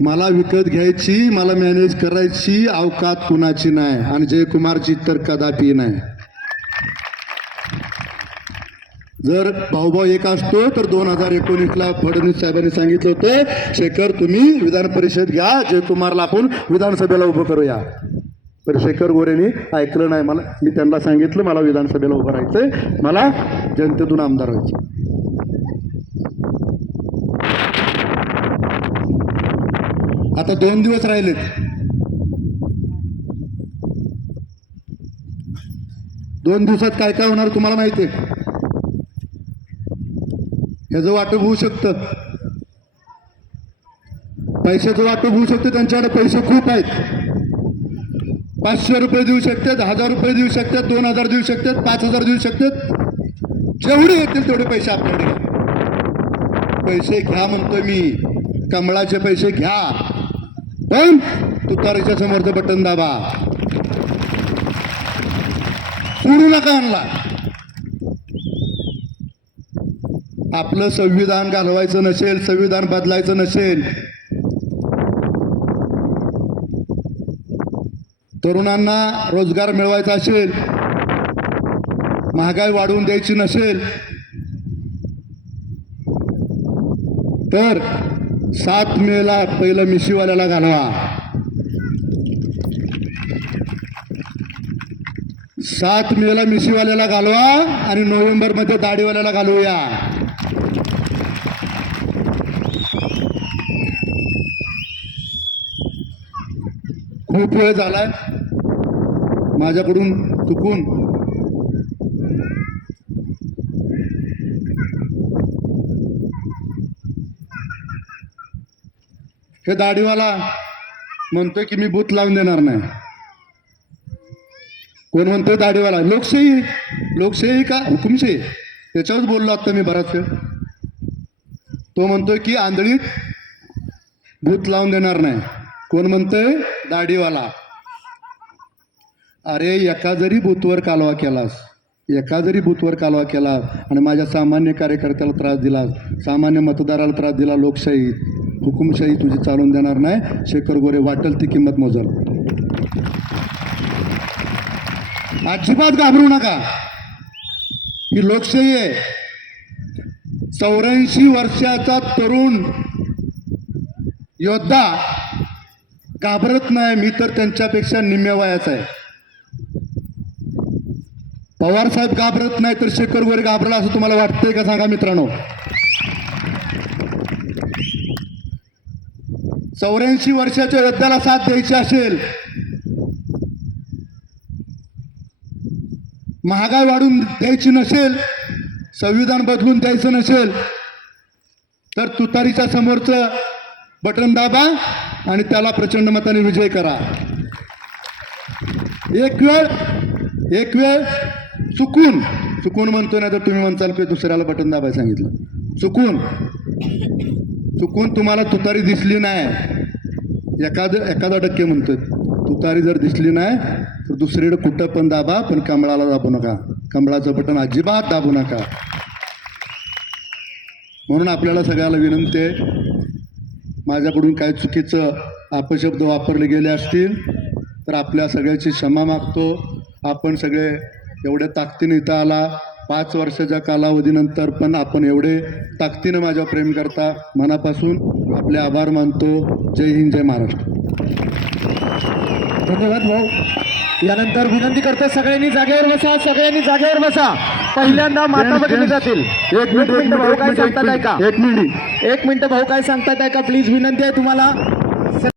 मला विकत घ्यायची मला मॅनेज करायची अवकात कुणाची नाही आणि जयकुमारची तर कदापि नाही. जर भाऊभाऊ एक असतो तर दोन हजार एकोणीसला फडणवीस साहेबांनी सांगितलं होतं शेखर तुम्ही विधान परिषद घ्या जयकुमारला आपण विधानसभेला उभं करूया. तर शेखर गोरेनी ऐकलं नाही. मला मी त्यांना सांगितलं मला विधानसभेला उभं राहायचंय. मला जनतेतून आमदार व्हायचं आता दोन दिवस राहिलेत. दोन दिवसात काय काय होणार तुम्हाला माहिती आहे? ह्याचं वाटप होऊ शकतं. पैशाचं वाटप होऊ शकतं त्यांच्याकडे पैसे खूप आहेत. पाचशे रुपये देऊ शकतात हजार रुपये देऊ शकतात दोन हजार देऊ शकतात पाच हजार देऊ शकतात. जेवढे येतील तेवढे पैसे आपल्याकडे. पैसे घ्या म्हणतोय मी. कमळाचे पैसे घ्या. पण तुतारीच्या समोरचं बटन दाबा. सोडू नका आणला आपलं संविधान घालवायचं नसेल संविधान बदलायचं नसेल तरुणांना रोजगार मिळवायचा असेल महागाई वाढवून द्यायची नसेल तर सात मेला पहिलं मिशीवाल्याला घालवा. सात मेला मिशीवाल्याला घालवा आणि नोव्हेंबरमध्ये दाढीवाल्याला घालवूया खूप वेळ झालाय. माझ्याकडून चुकून हे दाढीवाला म्हणतोय की मी बूथ लावून देणार नाही. कोण म्हणतोय दाढीवाला? लोकशाही. लोकशाही का? हुकुमशाही. त्याच्यावरच बोललो आता मी बराच वेळ. तो म्हणतोय की आंधळीत भूत लावून देणार नाही. कोण म्हणतोय? दाढीवाला. अरे एका जरी बूथवर कालवा केलास एका जरी बूथवर कालवा केला आणि माझ्या सामान्य कार्यकर्त्याला त्रास दिलास सामान्य मतदाराला त्रास दिला लोकशाही हुकुमशाही तुझी चालून देणार नाही. शेखर गोरे वाटेल ती किंमत मोजल. अजिबात घाबरू नका. ही लोकशाही आहे. चौऱ्याऐंशी वर्षाचा तरुण योद्धा घाबरत नाही. मी तर त्यांच्यापेक्षा निम्म्या वयाचा आहे. पवार साहेब घाबरत नाही तर शेखर गोरे घाबरला असं तुम्हाला वाटतंय का? सांगा मित्रांनो. चौऱ्याऐंशी वर्षाच्या योद्ध्याला साथ द्यायची असेल महागाई वाढून द्यायची नसेल संविधान बदलून द्यायचं नसेल तर तुतारीच्या समोरचं बटन दाबा आणि त्याला प्रचंड मताने विजय करा. एक वेळ एक वेळ चुकून चुकून म्हणतो ना तर तुम्ही म्हणताल की दुसऱ्याला बटन दाबायला सांगितलं. चुकून. चुकून तुम्हाला तुतारी दिसली नाही. एखाद एखादा टक्के म्हणतोय. तुतारी जर दिसली नाही तर दुसरीकडे कुठं पण दाबा पण कमळाला दाबू नका. कमळाचं बटन अजिबात दाबू नका. म्हणून आपल्याला सगळ्याला विनंती आहे माझ्याकडून काही चुकीचं अपशब्द वापरले गेले असतील तर आपल्या सगळ्याची क्षमा मागतो. आपण सगळे एवढ्या ताकदीने इथं आला पाच वर्षाच्या कालावधीनंतर पण आपण एवढे ताकदीनं माझ्यावर प्रेम करता मनापासून आपले आभार मानतो. जय हिंद जय महाराष्ट्र. धन्यवाद भाऊ. यानंतर विनंती करतो सगळ्यांनी जागेवर बसा सगळ्यांनी जागेवर बसा. पहिल्यांदा माता भगिनी जातील. एक मिनिट एक मिनिट भाऊ काय सांगतात ऐका. एक मिनिट. एक मिनिट भाऊ काय सांगतात ऐका प्लीज विनंती आहे तुम्हाला.